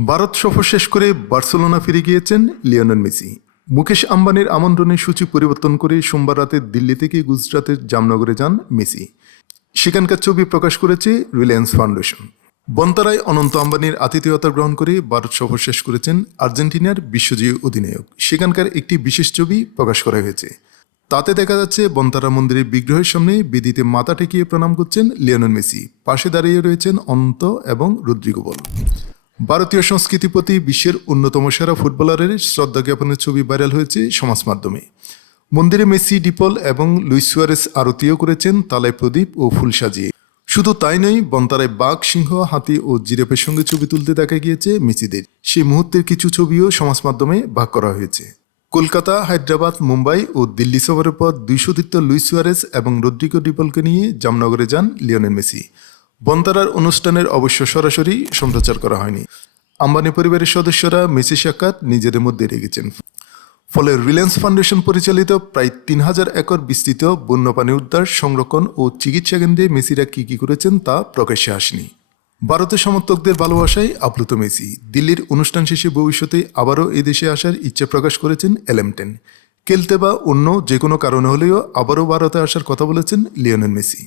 ভারত সফর শেষ করে বার্সেলোনা ফিরে গিয়েছেন লিওনেল মেসি। মুকেশ আম্বানির আমন্ত্রণের সূচি পরিবর্তন করে সোমবার রাতে দিল্লি থেকে গুজরাতের জামনগরে যান মেসি। সেখানকার ছবি প্রকাশ করেছে রিলায়েন্স ফাউন্ডেশন। বন্তারায় অনন্ত আম্বানির আতিথেয়তা গ্রহণ করে ভারত সফর শেষ করেছেন আর্জেন্টিনার বিশ্বজয়ী অধিনায়ক। সেখানকার একটি বিশেষ ছবি প্রকাশ করা হয়েছে। তাতে দেখা যাচ্ছে বন্তারা মন্দিরের বিগ্রহের সামনে বেদিতে মাথা ঠেকিয়ে প্রণাম করছেন লিওনেল মেসি। পাশে দাঁড়িয়ে রয়েছেন অনন্ত এবং রদ্রিগো বল। ভারতীয় সংস্কৃতির প্রতি বিশ্বের অন্যতম সেরা ফুটবলারের শ্রদ্ধা জ্ঞাপনের ছবি ভাইরাল হয়েছে সমাজ মাধ্যমে। মন্দিরে মেসি, ডিপল এবং লুইস সুয়ারেস আরতিও করেছেন তালায় প্রদীপ ও ফুল সাজিয়ে। শুধু তাই নয়, বন্তারায় বাঘ, সিংহ, হাতি ও জিরাফের সঙ্গে ছবি তুলতে দেখা গিয়েছে মেসিদের। সেই মুহূর্তের কিছু ছবিও সমাজ মাধ্যমে ভাগ করা হয়েছে। কলকাতা, হায়দ্রাবাদ, মুম্বাই ও দিল্লি সফরের পর 200 তীর্থ লুইস সুয়ারেস এবং রদ্রিগো ডিপলকে নিয়ে জামনগরে যান লিওনেল মেসি। বন্তারার অনুষ্ঠানের অবশ্য সরাসরি সম্প্রচার করা হয়নি। আম্বানি পরিবারের সদস্যরা মেসি সাক্ষাৎ নিজেদের মধ্যে রেখেছেন। ফলে রিলায়েন্স ফাউন্ডেশন পরিচালিত প্রায় 3000 একর বিস্তৃত বন্যপ্রাণী উদ্ধার, সংরক্ষণ ও চিকিৎসা কেন্দ্রে মেসিরা কী করেছেন তা প্রকাশ্যে আসেনি। ভারতের সমর্থকদের ভালোবাসায় আপ্লুত মেসি দিল্লির অনুষ্ঠান শেষে ভবিষ্যতে আবারও এদেশে আসার ইচ্ছে প্রকাশ করেছেন এলেমটেন। খেলতে বা অন্য যে কোনো কারণে হলেও আবারও ভারতে আসার কথা বলেছেন লিওনেল মেসি।